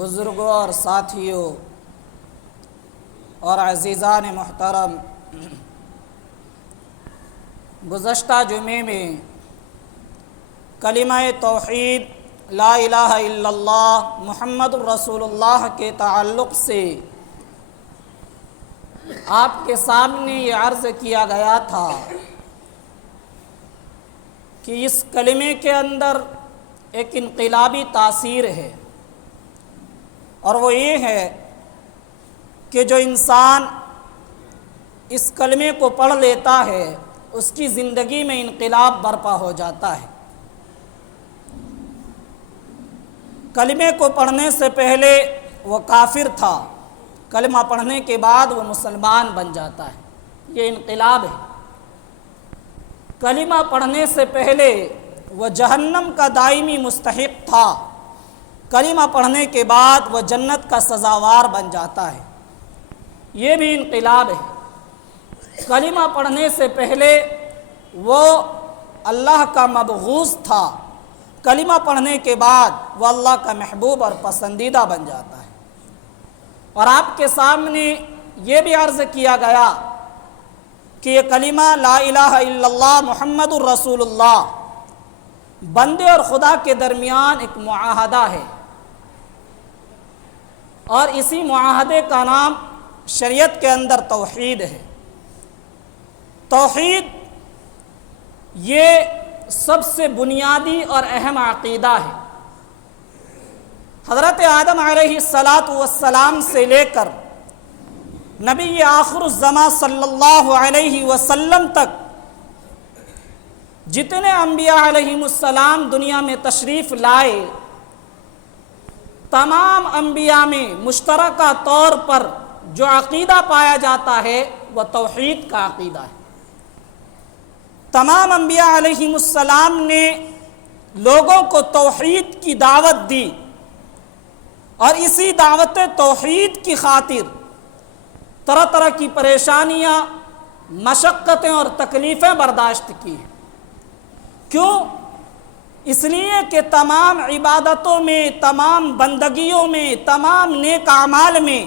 بزرگوں اور ساتھیوں اور عزیزان محترم، گزشتہ جمعے میں کلمہ توحید لا الہ الا اللہ محمد الرسول اللہ کے تعلق سے آپ کے سامنے یہ عرض کیا گیا تھا کہ اس کلمے کے اندر ایک انقلابی تاثیر ہے، اور وہ یہ ہے کہ جو انسان اس کلمے کو پڑھ لیتا ہے اس کی زندگی میں انقلاب برپا ہو جاتا ہے۔ کلمے کو پڑھنے سے پہلے وہ کافر تھا، کلمہ پڑھنے کے بعد وہ مسلمان بن جاتا ہے، یہ انقلاب ہے۔ کلمہ پڑھنے سے پہلے وہ جہنم کا دائمی مستحق تھا، کلمہ پڑھنے کے بعد وہ جنت کا سزاوار بن جاتا ہے، یہ بھی انقلاب ہے۔ کلمہ پڑھنے سے پہلے وہ اللہ کا مبغوض تھا، کلمہ پڑھنے کے بعد وہ اللہ کا محبوب اور پسندیدہ بن جاتا ہے۔ اور آپ کے سامنے یہ بھی عرض کیا گیا کہ یہ کلمہ لا الہ الا اللہ محمد الرسول اللہ بندے اور خدا کے درمیان ایک معاہدہ ہے، اور اسی معاہدے کا نام شریعت کے اندر توحید ہے۔ توحید یہ سب سے بنیادی اور اہم عقیدہ ہے۔ حضرت آدم علیہ السلام سے لے کر نبی آخر الزماں صلی اللہ علیہ وسلم تک جتنے انبیاء علیہم السلام دنیا میں تشریف لائے، تمام انبیاء میں مشترکہ طور پر جو عقیدہ پایا جاتا ہے وہ توحید کا عقیدہ ہے۔ تمام انبیاء علیہم السلام نے لوگوں کو توحید کی دعوت دی، اور اسی دعوت توحید کی خاطر طرح طرح کی پریشانیاں، مشقتیں اور تکلیفیں برداشت کی ہیں۔ کیوں؟ اس لیے کہ تمام عبادتوں میں، تمام بندگیوں میں، تمام نیک اعمال میں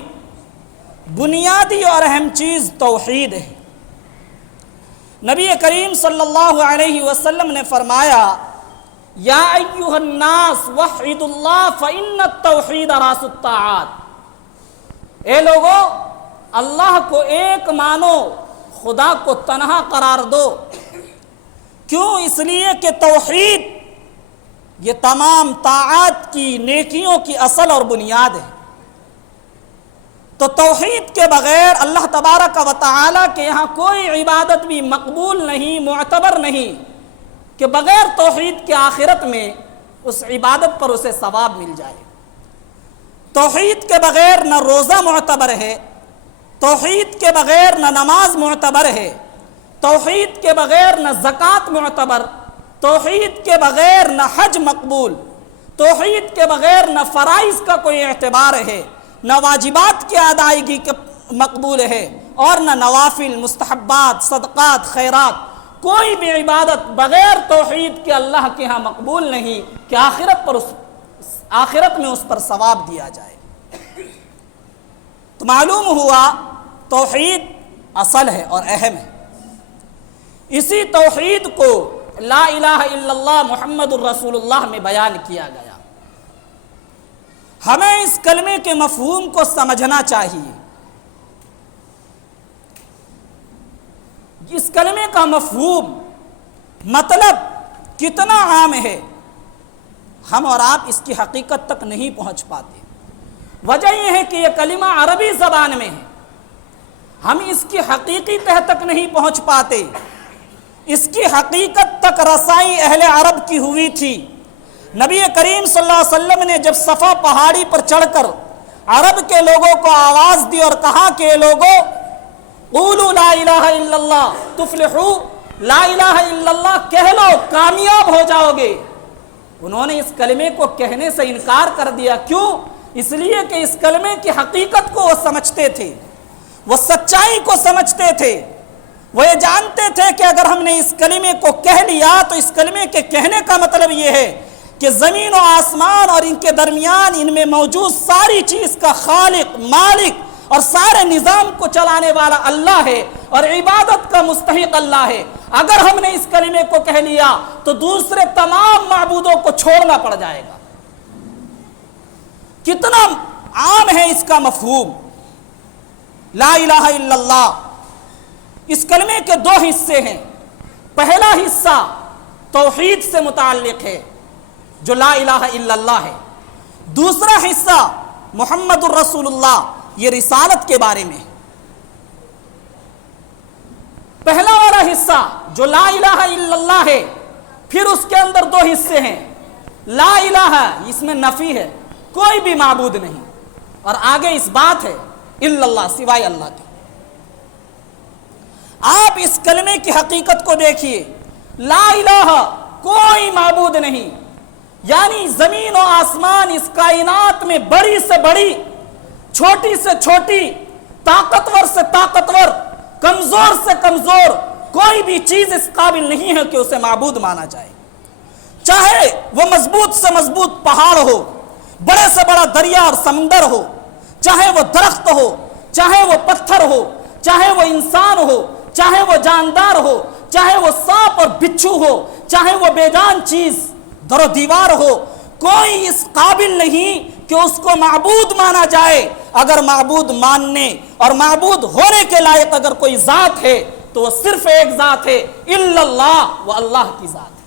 بنیادی اور اہم چیز توحید ہے۔ نبی کریم صلی اللہ علیہ وسلم نے فرمایا، یا ایھا الناس وحدوا اللہ فإن التوحید راس الطاعات، اے لوگو اللہ کو ایک مانو، خدا کو تنہا قرار دو۔ کیوں؟ اس لیے کہ توحید یہ تمام طاعات کی، نیکیوں کی اصل اور بنیاد ہے۔ تو توحید کے بغیر اللہ تبارک و تعالیٰ کے یہاں کوئی عبادت بھی مقبول نہیں، معتبر نہیں کہ بغیر توحید کے آخرت میں اس عبادت پر اسے ثواب مل جائے۔ توحید کے بغیر نہ روزہ معتبر ہے، توحید کے بغیر نہ نماز معتبر ہے، توحید کے بغیر نہ زکوٰۃ معتبر، توحید کے بغیر نہ حج مقبول، توحید کے بغیر نہ فرائض کا کوئی اعتبار ہے، نہ واجبات کی ادائیگی مقبول ہے، اور نہ نوافل، مستحبات، صدقات، خیرات، کوئی بھی عبادت بغیر توحید کے اللہ کے ہاں مقبول نہیں کہ آخرت میں اس پر ثواب دیا جائے۔ تو معلوم ہوا توحید اصل ہے اور اہم ہے۔ اسی توحید کو لا الہ الا اللہ محمد الرسول اللہ میں بیان کیا گیا۔ ہمیں اس کلمے کے مفہوم کو سمجھنا چاہیے۔ اس کلمے کا مفہوم، مطلب کتنا عام ہے، ہم اور آپ اس کی حقیقت تک نہیں پہنچ پاتے۔ وجہ یہ ہے کہ یہ کلمہ عربی زبان میں ہے، ہم اس کی حقیقی تہ تک نہیں پہنچ پاتے۔ اس کی حقیقت تک رسائی اہل عرب کی ہوئی تھی۔ نبی کریم صلی اللہ علیہ وسلم نے جب صفا پہاڑی پر چڑھ کر عرب کے لوگوں کو آواز دی اور کہا کہ اے لوگوں، قولوا لا الہ الا اللہ تفلحوا، لا الہ الا اللہ کہہ لو کامیاب ہو جاؤ گے، انہوں نے اس کلمے کو کہنے سے انکار کر دیا۔ کیوں؟ اس لیے کہ اس کلمے کی حقیقت کو وہ سمجھتے تھے، وہ سچائی کو سمجھتے تھے، وہ یہ جانتے تھے کہ اگر ہم نے اس کلمے کو کہہ لیا تو اس کلمے کے کہنے کا مطلب یہ ہے کہ زمین و آسمان اور ان کے درمیان ان میں موجود ساری چیز کا خالق، مالک اور سارے نظام کو چلانے والا اللہ ہے اور عبادت کا مستحق اللہ ہے، اگر ہم نے اس کلمے کو کہہ لیا تو دوسرے تمام معبودوں کو چھوڑنا پڑ جائے گا۔ کتنا عام ہے اس کا مفہوم لا الہ الا اللہ۔ اس کلمے کے دو حصے ہیں، پہلا حصہ توحید سے متعلق ہے جو لا الہ الا اللہ ہے، دوسرا حصہ محمد الرسول اللہ، یہ رسالت کے بارے میں۔ پہلا والا حصہ جو لا الہ الا اللہ ہے، پھر اس کے اندر دو حصے ہیں، لا الہ اس میں نفی ہے، کوئی بھی معبود نہیں، اور آگے اس بات ہے الا اللہ، سوائے اللہ کے۔ آپ اس کلمے کی حقیقت کو دیکھیے، لا الہ کوئی معبود نہیں، یعنی زمین و آسمان اس کائنات میں بڑی سے بڑی، چھوٹی سے چھوٹی، طاقتور سے طاقتور، کمزور سے کمزور کوئی بھی چیز اس قابل نہیں ہے کہ اسے معبود مانا جائے، چاہے وہ مضبوط سے مضبوط پہاڑ ہو، بڑے سے بڑا دریا اور سمندر ہو، چاہے وہ درخت ہو، چاہے وہ پتھر ہو، چاہے وہ انسان ہو، چاہے وہ جاندار ہو، چاہے وہ سانپ اور بچھو ہو، چاہے وہ بے جان چیز در و دیوار ہو، کوئی اس قابل نہیں کہ اس کو معبود مانا جائے۔ اگر معبود ماننے اور معبود ہونے کے لائق اگر کوئی ذات ہے تو وہ صرف ایک ذات ہے، الا اللہ، وہ اللہ کی ذات ہے،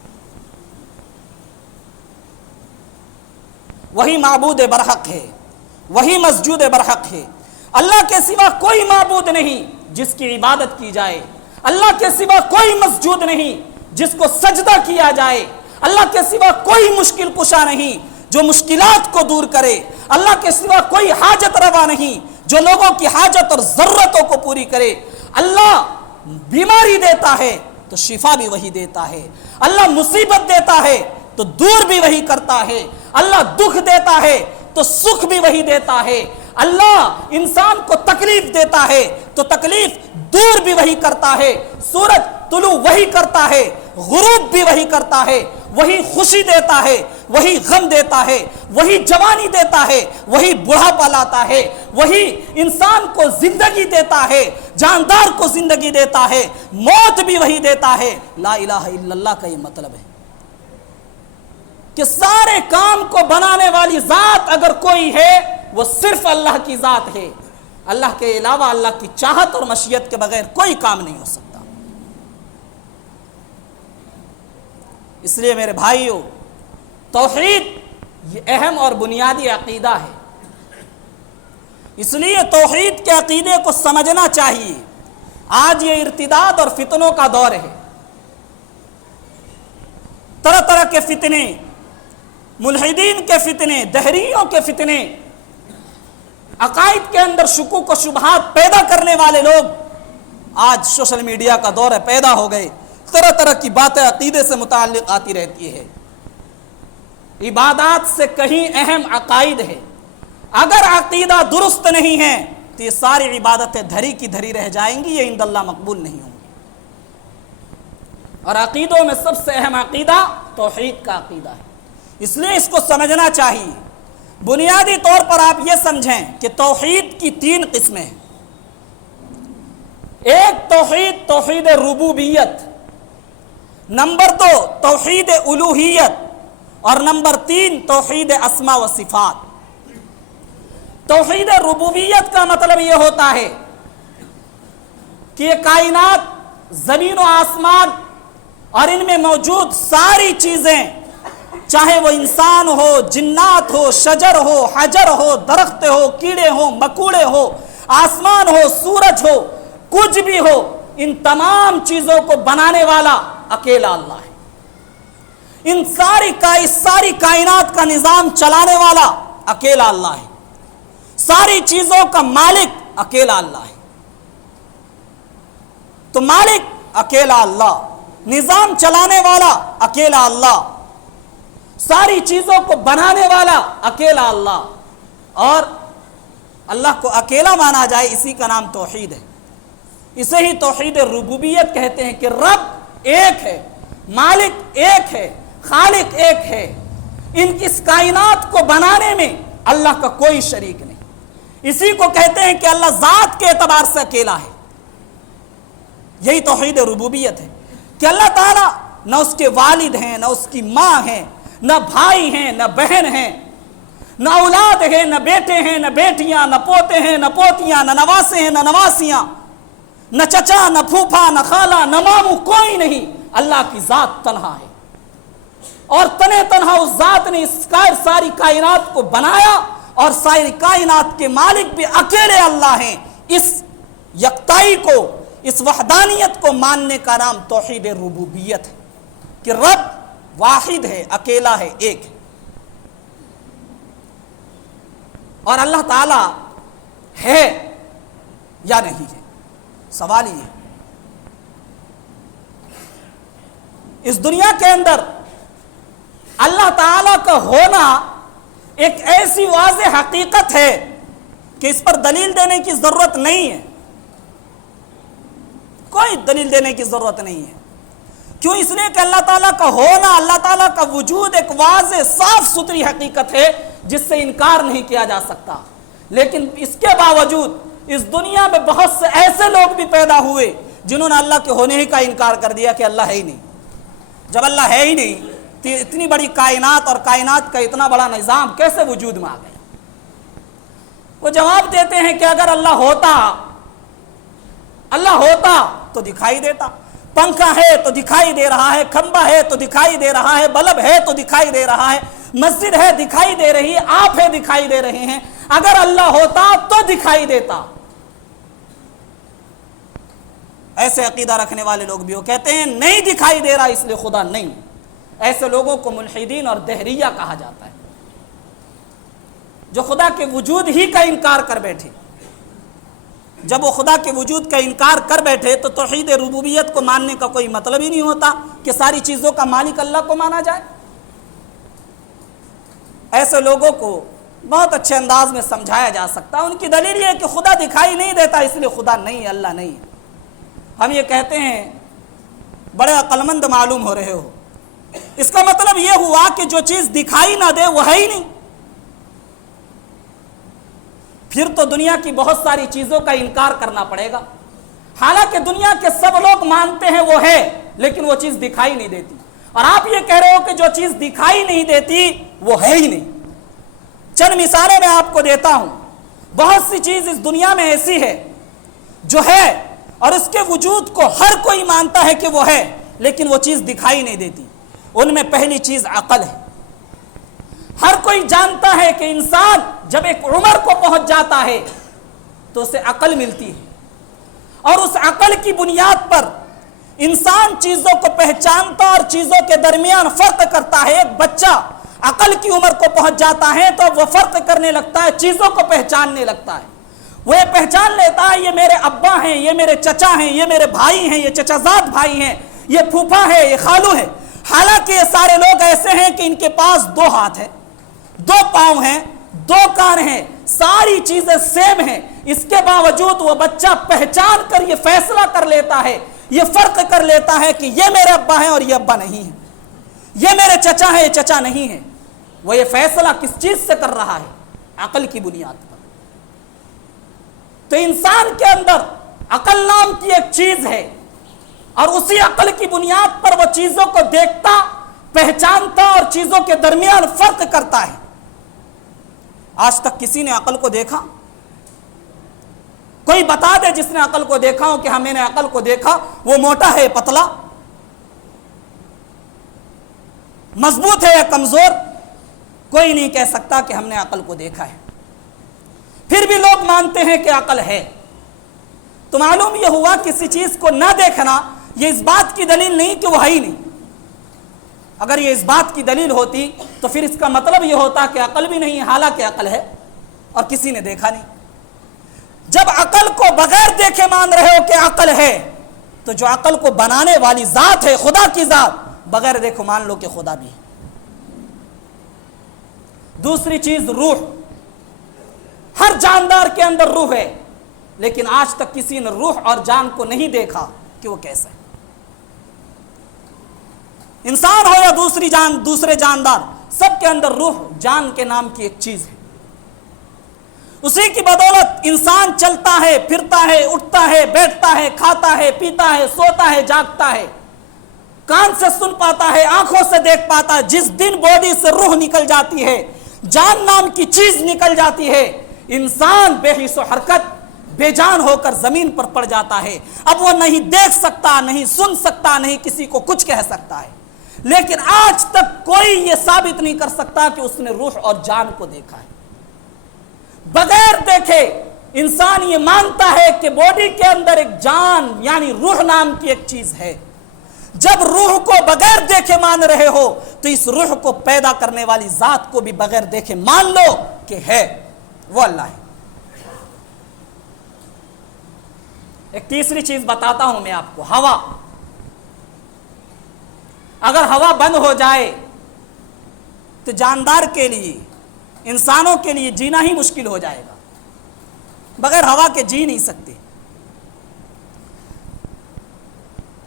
وہی معبود برحق ہے، وہی مسجود برحق ہے۔ اللہ کے سوا کوئی معبود نہیں جس کی عبادت کی جائے، اللہ کے سوا کوئی مسجود نہیں جس کو سجدہ کیا جائے، اللہ کے سوا کوئی مشکل کشا نہیں جو مشکلات کو دور کرے، اللہ کے سوا کوئی حاجت روا نہیں جو لوگوں کی حاجت اور ضرورتوں کو پوری کرے۔ اللہ بیماری دیتا ہے تو شفا بھی وہی دیتا ہے، اللہ مصیبت دیتا ہے تو دور بھی وہی کرتا ہے، اللہ دکھ دیتا ہے تو سکھ بھی وہی دیتا ہے، اللہ انسان کو تکلیف دیتا ہے تو تکلیف دور بھی وہی کرتا ہے، سورج طلوع وہی کرتا ہے، غروب بھی وہی کرتا ہے، وہی خوشی دیتا ہے، وہی غم دیتا ہے، وہی جوانی دیتا ہے، وہی بڑھاپا لاتا ہے، وہی انسان کو زندگی دیتا ہے، جاندار کو زندگی دیتا ہے، موت بھی وہی دیتا ہے۔ لا الہ الا اللہ کا یہ مطلب ہے کہ سارے کام کو بنانے والی ذات اگر کوئی ہے وہ صرف اللہ کی ذات ہے، اللہ کے علاوہ اللہ کی چاہت اور مشیت کے بغیر کوئی کام نہیں ہو سکتا۔ اس لیے میرے بھائیوں، توحید یہ اہم اور بنیادی عقیدہ ہے، اس لیے توحید کے عقیدے کو سمجھنا چاہیے۔ آج یہ ارتداد اور فتنوں کا دور ہے، طرح طرح کے فتنے، ملحدین کے فتنے، دہریوں کے فتنے، عقائد کے اندر شکوک و شبہات پیدا کرنے والے لوگ آج سوشل میڈیا کا دور ہے، پیدا ہو گئے، طرح طرح کی باتیں عقیدے سے متعلق آتی رہتی ہے۔ عبادات سے کہیں اہم عقائد ہے، اگر عقیدہ درست نہیں ہے تو یہ ساری عبادتیں دھری کی دھری رہ جائیں گی، یہ عند اللہ مقبول نہیں ہوں گی۔ اور عقیدوں میں سب سے اہم عقیدہ توحید کا عقیدہ ہے، اس لیے اس کو سمجھنا چاہیے۔ بنیادی طور پر آپ یہ سمجھیں کہ توحید کی تین قسمیں ہیں، ایک توحید توحید ربوبیت، نمبر دو توحید الوہیت، اور نمبر تین توحید اسماء و صفات۔ توحید ربوبیت کا مطلب یہ ہوتا ہے کہ یہ کائنات، زمین و آسمان اور ان میں موجود ساری چیزیں، چاہے وہ انسان ہو، جنات ہو، شجر ہو، حجر ہو، درخت ہو، کیڑے ہو، مکوڑے ہو، آسمان ہو، سورج ہو، کچھ بھی ہو، ان تمام چیزوں کو بنانے والا اکیلا اللہ ہے۔ ان ساری کائنات کا نظام چلانے والا اکیلا اللہ ہے، ساری چیزوں کا مالک اکیلا اللہ ہے۔ تو مالک اکیلا اللہ، نظام چلانے والا اکیلا اللہ، ساری چیزوں کو بنانے والا اکیلا اللہ، اور اللہ کو اکیلا مانا جائے، اسی کا نام توحید ہے۔ اسے ہی توحید ربوبیت کہتے ہیں کہ رب ایک ہے، مالک ایک ہے، خالق ایک ہے، اس کائنات کو بنانے میں اللہ کا کوئی شریک نہیں. اسی کو کہتے ہیں کہ اللہ ذات کے اعتبار سے اکیلا ہے. یہی توحید ربوبیت ہے کہ اللہ تعالیٰ نہ اس کے والد ہیں، نہ اس کی ماں ہیں، نہ بھائی ہیں، نہ بہن ہیں، نہ اولاد ہیں، نہ بیٹے ہیں، نہ بیٹیاں، نہ پوتے ہیں، نہ پوتیاں، نہ نواسے ہیں، نہ نواسیاں، نہ چچا، نہ پھوپھا، نہ خالہ، نہ ماموں، کوئی نہیں. اللہ کی ذات تنہا ہے اور تنہا اس ذات نے اس ساری کائنات کو بنایا اور ساری کائنات کے مالک بھی اکیلے اللہ ہیں. اس یکتائی کو، اس وحدانیت کو ماننے کا نام توحید ربوبیت ہے کہ رب واحد ہے، اکیلا ہے، ایک ہے. اور اللہ تعالی ہے یا نہیں ہے، سوال یہ ہے. اس دنیا کے اندر اللہ تعالی کا ہونا ایک ایسی واضح حقیقت ہے کہ اس پر دلیل دینے کی ضرورت نہیں ہے، کوئی دلیل دینے کی ضرورت نہیں ہے. کیوں؟ اس لیے کہ اللہ تعالیٰ کا ہونا، اللہ تعالیٰ کا وجود ایک واضح صاف ستھری حقیقت ہے جس سے انکار نہیں کیا جا سکتا. لیکن اس کے باوجود اس دنیا میں بہت سے ایسے لوگ بھی پیدا ہوئے جنہوں نے اللہ کے ہونے ہی کا انکار کر دیا کہ اللہ ہے ہی نہیں. جب اللہ ہے ہی نہیں تو اتنی بڑی کائنات اور کائنات کا اتنا بڑا نظام کیسے وجود میں آ گیا؟ وہ جواب دیتے ہیں کہ اگر اللہ ہوتا تو دکھائی دیتا. پنکھا ہے تو دکھائی دے رہا ہے، کھمبا ہے تو دکھائی دے رہا ہے، بلب ہے تو دکھائی دے رہا ہے، مسجد ہے دکھائی دے رہی ہے، آپ ہے دکھائی دے رہے ہیں. اگر اللہ ہوتا تو دکھائی دیتا. ایسے عقیدہ رکھنے والے لوگ بھی وہ کہتے ہیں نہیں دکھائی دے رہا اس لیے خدا نہیں. ایسے لوگوں کو ملحدین اور دہریہ کہا جاتا ہے جو خدا کے وجود ہی کا انکار کر بیٹھے. جب وہ خدا کے وجود کا انکار کر بیٹھے تو توحید ربوبیت کو ماننے کا کوئی مطلب ہی نہیں ہوتا کہ ساری چیزوں کا مالک اللہ کو مانا جائے. ایسے لوگوں کو بہت اچھے انداز میں سمجھایا جا سکتا ہے. ان کی دلیل یہ ہے کہ خدا دکھائی نہیں دیتا اس لیے خدا نہیں ہے، اللہ نہیں ہے. ہم یہ کہتے ہیں بڑے عقل مند معلوم ہو رہے ہو. اس کا مطلب یہ ہوا کہ جو چیز دکھائی نہ دے وہ ہے ہی نہیں. پھر تو دنیا کی بہت ساری چیزوں کا انکار کرنا پڑے گا. حالانکہ دنیا کے سب لوگ مانتے ہیں وہ ہے لیکن وہ چیز دکھائی نہیں دیتی. اور آپ یہ کہہ رہے ہو کہ جو چیز دکھائی نہیں دیتی وہ ہے ہی نہیں. چند مثالیں میں آپ کو دیتا ہوں. بہت سی چیز اس دنیا میں ایسی ہے جو ہے اور اس کے وجود کو ہر کوئی مانتا ہے کہ وہ ہے لیکن وہ چیز دکھائی نہیں دیتی. ان میں پہلی چیز عقل ہے. ہر کوئی جانتا ہے کہ انسان جب ایک عمر کو پہنچ جاتا ہے تو اسے عقل ملتی ہے اور اس عقل کی بنیاد پر انسان چیزوں کو پہچانتا اور چیزوں کے درمیان فرق کرتا ہے. ایک بچہ عقل کی عمر کو پہنچ جاتا ہے تو وہ فرق کرنے لگتا ہے، چیزوں کو پہچاننے لگتا ہے. وہ یہ پہچان لیتا ہے یہ میرے ابا ہیں، یہ میرے چچا ہیں، یہ میرے بھائی ہیں، یہ چچا زاد بھائی ہیں، یہ پھوپھا ہے، یہ خالو ہے. حالانکہ یہ سارے لوگ ایسے ہیں کہ ان کے پاس 2 ہاتھ ہیں، 2 پاؤں ہیں، 2 کان ہیں، ساری چیزیں سیم ہیں. اس کے باوجود وہ بچہ پہچان کر یہ فیصلہ کر لیتا ہے، یہ فرق کر لیتا ہے کہ یہ میرے ابا ہیں اور یہ ابا نہیں ہے، یہ میرے چچا ہیں، یہ چچا نہیں ہے. وہ یہ فیصلہ کس چیز سے کر رہا ہے؟ عقل کی بنیاد پر. تو انسان کے اندر عقل نام کی ایک چیز ہے اور اسی عقل کی بنیاد پر وہ چیزوں کو دیکھتا، پہچانتا اور چیزوں کے درمیان فرق کرتا ہے. آج تک کسی نے عقل کو دیکھا؟ کوئی بتا دے جس نے عقل کو دیکھا ہو کہ ہم نے عقل کو دیکھا، وہ موٹا ہے پتلا، مضبوط ہے یا کمزور؟ کوئی نہیں کہہ سکتا کہ ہم نے عقل کو دیکھا ہے. پھر بھی لوگ مانتے ہیں کہ عقل ہے. تو معلوم یہ ہوا کسی چیز کو نہ دیکھنا یہ اس بات کی دلیل نہیں کہ وہ ہے ہی نہیں. اگر یہ اس بات کی دلیل ہوتی تو پھر اس کا مطلب یہ ہوتا کہ عقل بھی نہیں ہے، حالانکہ عقل ہے اور کسی نے دیکھا نہیں. جب عقل کو بغیر دیکھے مان رہے ہو کہ عقل ہے تو جو عقل کو بنانے والی ذات ہے، خدا کی ذات، بغیر دیکھو مان لو کہ خدا بھی ہے. دوسری چیز روح. ہر جاندار کے اندر روح ہے لیکن آج تک کسی نے روح اور جان کو نہیں دیکھا کہ وہ کیسا ہے. انسان ہو یا دوسرے جاندار، سب کے اندر روح جان کے نام کی ایک چیز ہے. اسی کی بدولت انسان چلتا ہے، پھرتا ہے، اٹھتا ہے، بیٹھتا ہے، کھاتا ہے، پیتا ہے، سوتا ہے، جاگتا ہے، کان سے سن پاتا ہے، آنکھوں سے دیکھ پاتا ہے. جس دن باڈی سے روح نکل جاتی ہے، جان نام کی چیز نکل جاتی ہے، انسان بے حس و حرکت، بے جان ہو کر زمین پر پڑ جاتا ہے. اب وہ نہیں دیکھ سکتا، نہیں سن سکتا، نہیں کسی کو کچھ کہہ سکتا ہے. لیکن آج تک کوئی یہ ثابت نہیں کر سکتا کہ اس نے روح اور جان کو دیکھا ہے. بغیر دیکھے انسان یہ مانتا ہے کہ باڈی کے اندر ایک جان یعنی روح نام کی ایک چیز ہے. جب روح کو بغیر دیکھے مان رہے ہو تو اس روح کو پیدا کرنے والی ذات کو بھی بغیر دیکھے مان لو کہ ہے، وہ اللہ ہے. ایک تیسری چیز بتاتا ہوں میں آپ کو، ہوا. اگر ہوا بند ہو جائے تو جاندار کے لیے، انسانوں کے لیے جینا ہی مشکل ہو جائے گا. بغیر ہوا کے جی نہیں سکتے.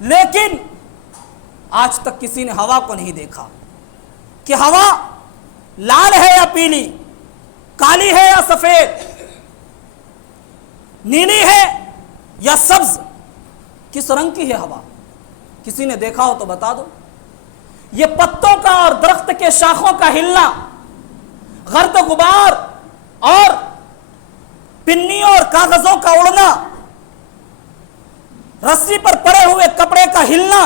لیکن آج تک کسی نے ہوا کو نہیں دیکھا کہ ہوا لال ہے یا پیلی، کالی ہے یا سفید، نیلی ہے یا سبز، کس رنگ کی ہے ہوا. کسی نے دیکھا ہو تو بتا دو. یہ پتوں کا اور درخت کے شاخوں کا ہلنا، گرد و غبار اور پنیوں اور کاغذوں کا اڑنا، رسی پر پڑے ہوئے کپڑے کا ہلنا،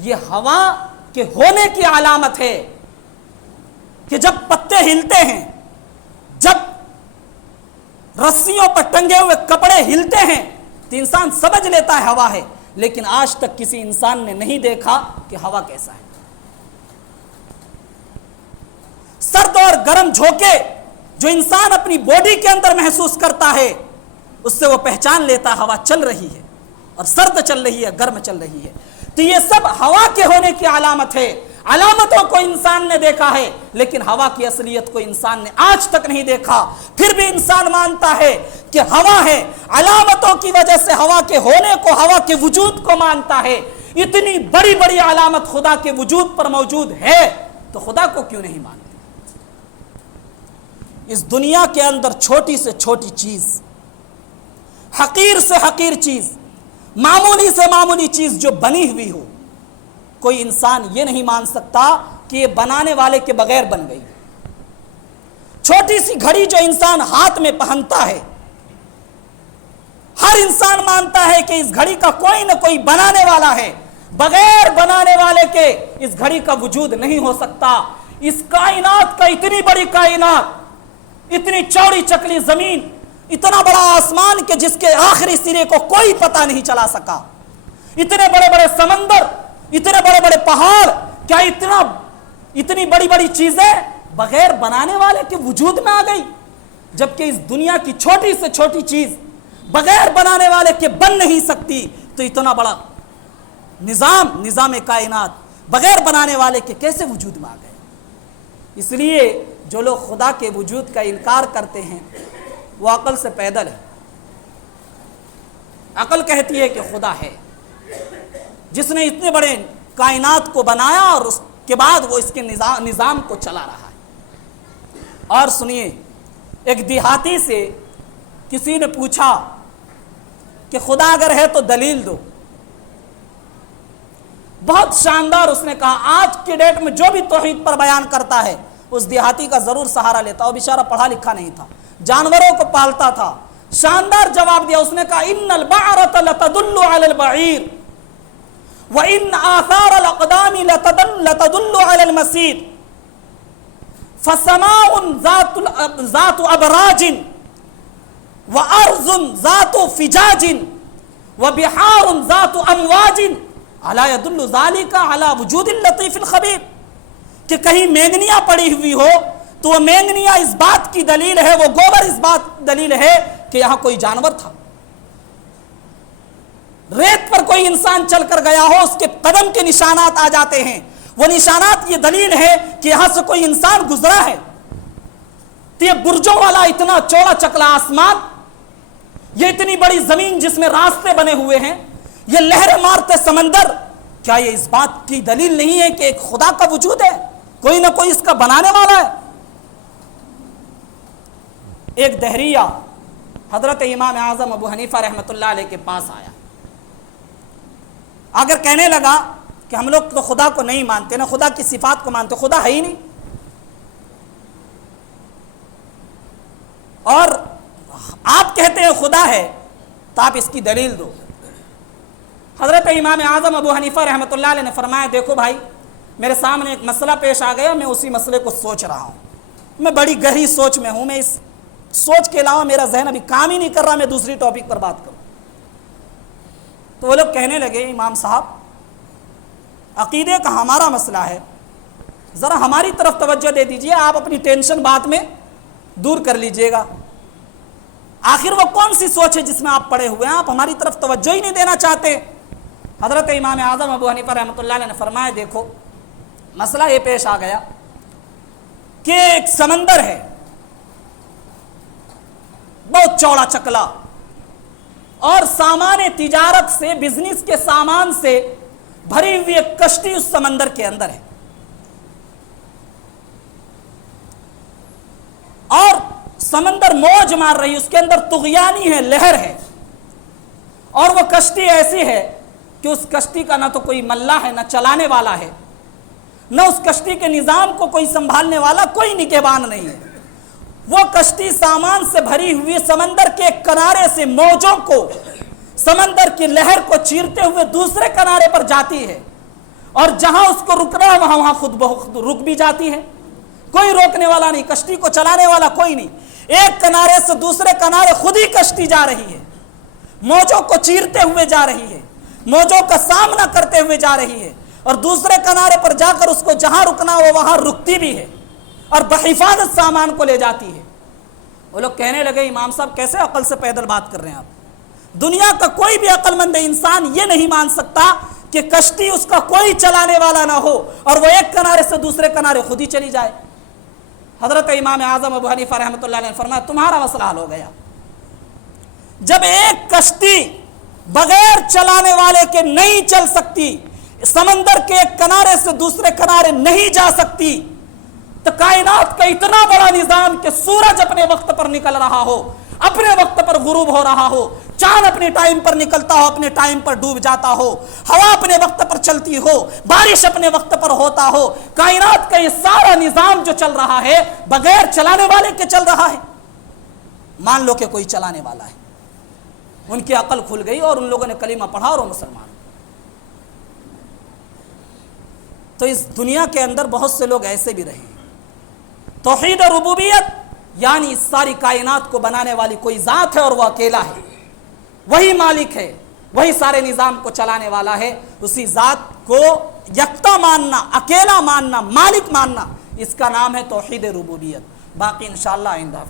یہ ہوا کے ہونے کی علامت ہے کہ جب پتے ہلتے ہیں، جب رسیوں پر ٹنگے ہوئے کپڑے ہلتے ہیں تو انسان سمجھ لیتا ہے ہوا ہے. لیکن آج تک کسی انسان نے نہیں دیکھا کہ ہوا کیسا ہے. سرد اور گرم جھونکے جو انسان اپنی باڈی کے اندر محسوس کرتا ہے، اس سے وہ پہچان لیتا ہوا چل رہی ہے، اور سرد چل رہی ہے، گرم چل رہی ہے. تو یہ سب ہوا کے ہونے کی علامت ہے. علامتوں کو انسان نے دیکھا ہے لیکن ہوا کی اصلیت کو انسان نے آج تک نہیں دیکھا. پھر بھی انسان مانتا ہے کہ ہوا ہے. علامتوں کی وجہ سے ہوا کے ہونے کو، ہوا کے وجود کو مانتا ہے. اتنی بڑی بڑی علامت خدا کے وجود پر موجود ہے تو خدا کو کیوں نہیں مانتے؟ اس دنیا کے اندر چھوٹی سے چھوٹی چیز، حقیر سے حقیر چیز، معمولی سے معمولی چیز جو بنی ہوئی ہو، کوئی انسان یہ نہیں مان سکتا کہ یہ بنانے والے کے بغیر بن گئی. چھوٹی سی گھڑی جو انسان ہاتھ میں پہنتا ہے، ہر انسان مانتا ہے کہ اس گھڑی کا کوئی نہ کوئی بنانے والا ہے. بغیر بنانے والے کے اس گھڑی کا وجود نہیں ہو سکتا. اس کائنات کا، اتنی بڑی کائنات، اتنی چوڑی چکلی زمین، اتنا بڑا آسمان کہ جس کے آخری سرے کو کوئی پتہ نہیں چلا سکا، اتنے بڑے بڑے سمندر، اتنے بڑے بڑے پہاڑ، کیا اتنی بڑی بڑی چیزیں بغیر بنانے والے کے وجود میں آ گئی؟ جبکہ اس دنیا کی چھوٹی سے چھوٹی چیز بغیر بنانے والے کے بن نہیں سکتی، تو اتنا بڑا نظام کائنات بغیر بنانے والے کے کیسے وجود میں آ گئے؟ اس لیے جو لوگ خدا کے وجود کا انکار کرتے ہیں وہ عقل سے پیدل ہے. عقل کہتی ہے کہ خدا ہے جس نے اتنے بڑے کائنات کو بنایا اور اس کے بعد وہ اس کے نظام کو چلا رہا ہے. اور سنیے، ایک دیہاتی سے کسی نے پوچھا کہ خدا اگر ہے تو دلیل دو. بہت شاندار اس نے کہا. آج کی ڈیٹ میں جو بھی توحید پر بیان کرتا ہے اس دیہاتی کا ضرور سہارا لیتا. وہ بیچارہ پڑھا لکھا نہیں تھا، جانوروں کو پالتا تھا. شاندار جواب دیا. اس نے کہا ان البعرۃ لتدل علی البعیر وان آثار الاقدام لتدل علی المسیر فسماء ذات ابراج وارض ذات فجاج وبحار ذات امواج الا يدل ذلك على وجود اللطیف الخبیر. کہ کہیں مینگنیاں پڑی ہوئی ہو تو وہ مینگنیاں اس بات کی دلیل ہے، وہ گوبر اس بات دلیل ہے کہ یہاں کوئی جانور تھا. ریت پر کوئی انسان چل کر گیا ہو، اس کے قدم کے نشانات آ جاتے ہیں، وہ نشانات یہ دلیل ہے کہ یہاں سے کوئی انسان گزرا ہے. تو یہ برجوں والا اتنا چوڑا چکلا آسمان، یہ اتنی بڑی زمین جس میں راستے بنے ہوئے ہیں، یہ لہریں مارتے سمندر، کیا یہ اس بات کی دلیل نہیں ہے کہ ایک خدا کا وجود ہے؟ کوئی نہ کوئی اس کا بنانے والا ہے۔ ایک دہریہ حضرت امام اعظم ابو حنیفہ رحمۃ اللہ علیہ کے پاس آیا، اگر کہنے لگا کہ ہم لوگ تو خدا کو نہیں مانتے، نہ خدا کی صفات کو مانتے، خدا ہے ہی نہیں، اور آپ کہتے ہیں خدا ہے، تو آپ اس کی دلیل دو۔ حضرت امام اعظم ابو حنیفہ رحمۃ اللہ علیہ نے فرمایا دیکھو بھائی، میرے سامنے ایک مسئلہ پیش آ گیا، میں اسی مسئلے کو سوچ رہا ہوں، میں بڑی گہری سوچ میں ہوں، میں اس سوچ کے علاوہ میرا ذہن ابھی کام ہی نہیں کر رہا، میں دوسری ٹاپک پر بات کروں۔ تو وہ لوگ کہنے لگے امام صاحب عقیدے کا ہمارا مسئلہ ہے، ذرا ہماری طرف توجہ دے دیجئے، آپ اپنی ٹینشن بات میں دور کر لیجئے گا، آخر وہ کون سی سوچ ہے جس میں آپ پڑے ہوئے ہیں، آپ ہماری طرف توجہ ہی نہیں دینا چاہتے۔ حضرت امام اعظم ابو حنیفہ رحمۃ اللہ علیہ نے فرمایا دیکھو مسئلہ یہ پیش آ گیا کہ ایک سمندر ہے بہت چوڑا چکلا، اور سامان تجارت سے، بزنس کے سامان سے بھری ہوئی ایک کشتی اس سمندر کے اندر ہے، اور سمندر موج مار رہی، اس کے اندر طغیانی ہے، لہر ہے، اور وہ کشتی ایسی ہے کہ اس کشتی کا نہ تو کوئی ملاح ہے، نہ چلانے والا ہے، نہ اس کشتی کے نظام کو کوئی سنبھالنے والا، کوئی نگہبان نہیں ہے۔ وہ کشتی سامان سے بھری ہوئی سمندر کے ایک کنارے سے موجوں کو، سمندر کی لہر کو چیرتے ہوئے دوسرے کنارے پر جاتی ہے، اور جہاں اس کو رکنا ہے وہاں خود بخود رک بھی جاتی ہے، کوئی روکنے والا نہیں، کشتی کو چلانے والا کوئی نہیں، ایک کنارے سے دوسرے کنارے خود ہی کشتی جا رہی ہے، موجوں کو چیرتے ہوئے جا رہی ہے، موجوں کا سامنا کرتے ہوئے جا رہی ہے، اور دوسرے کنارے پر جا کر اس کو جہاں رکنا ہو وہاں رکتی بھی ہے، اور بحفاظت سامان کو لے جاتی ہے۔ وہ لوگ کہنے لگے امام صاحب کیسے عقل سے پیدل بات کر رہے ہیں آپ؟ دنیا کا کوئی بھی عقل مند انسان یہ نہیں مان سکتا کہ کشتی اس کا کوئی چلانے والا نہ ہو اور وہ ایک کنارے سے دوسرے کنارے خود ہی چلی جائے۔ حضرت امام اعظم ابو حنیفہ رحمۃ اللہ علیہ نے فرمایا تمہارا مسئلہ حل ہو گیا، جب ایک کشتی بغیر چلانے والے کے نہیں چل سکتی، سمندر کے ایک کنارے سے دوسرے کنارے نہیں جا سکتی، تو کائنات کا اتنا بڑا نظام کہ سورج اپنے وقت پر نکل رہا ہو، اپنے وقت پر غروب ہو رہا ہو، چاند اپنے ٹائم پر نکلتا ہو، اپنے ٹائم پر ڈوب جاتا ہو، ہوا اپنے وقت پر چلتی ہو، بارش اپنے وقت پر ہوتا ہو، کائنات کا یہ سارا نظام جو چل رہا ہے بغیر چلانے والے کے چل رہا ہے، مان لو کہ کوئی چلانے والا ہے۔ ان کی عقل کھل گئی اور ان لوگوں نے کلمہ پڑھا اور وہ مسلمان۔ تو اس دنیا کے اندر بہت سے لوگ ایسے بھی رہے ہیں۔ توحید ربوبیت یعنی اس ساری کائنات کو بنانے والی کوئی ذات ہے اور وہ اکیلا ہے، وہی مالک ہے، وہی سارے نظام کو چلانے والا ہے، اسی ذات کو یکتا ماننا، اکیلا ماننا، مالک ماننا، اس کا نام ہے توحید ربوبیت۔ باقی انشاءاللہ آئندہ